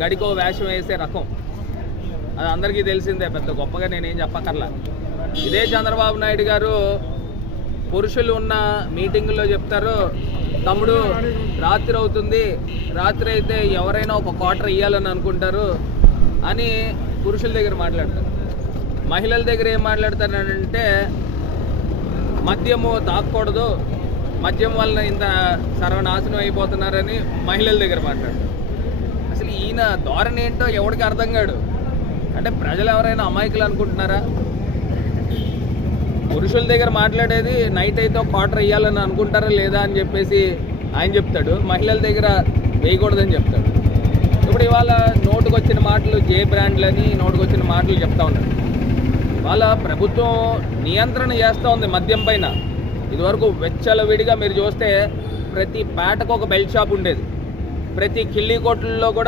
గడికో వేషం వేసే రకం. అది అందరికీ తెలిసిందే, పెద్ద గొప్పగా నేనేం చెప్పక్కర్లా. ఇదే చంద్రబాబు నాయుడు గారు పురుషులు ఉన్న మీటింగుల్లో చెప్తారు, తమ్ముడు రాత్రి అవుతుంది, రాత్రి అయితే ఎవరైనా ఒక క్వార్టర్ ఇవ్వాలని అనుకుంటారు అని పురుషుల దగ్గర మాట్లాడతారు. మహిళల దగ్గర ఏం మాట్లాడతారంటే మద్యము తాగకూడదు, మద్యం వలన ఇంత సర్వనాశనం అయిపోతున్నారని మహిళల దగ్గర మాట్లాడతారు. అసలు ఈయన ధోరణి ఏంటో ఎవరికి అర్థం కాడు. అంటే ప్రజలు ఎవరైనా అమాయకులు అనుకుంటున్నారా? పురుషుల దగ్గర మాట్లాడేది నైట్ అయితే ఒక క్వార్టర్ ఇవ్వాలని అనుకుంటారా లేదా అని చెప్పేసి ఆయన చెప్తాడు, మహిళల దగ్గర వేయకూడదని చెప్తాడు. ఇప్పుడు ఇవాళ నోటుకొచ్చిన మాటలు జే బ్రాండ్లని నోటుకొచ్చిన మాటలు చెప్తా ఉన్నారు. వాళ్ళ ప్రభుత్వం నియంత్రణ చేస్తూ ఉంది మద్యం పైన. ఇదివరకు వెచ్చలవిడిగా మీరు చూస్తే ప్రతి పేటకు ఒక బెల్ట్ షాప్ ఉండేది, ప్రతి కిళ్ళీ కొట్లలో కూడా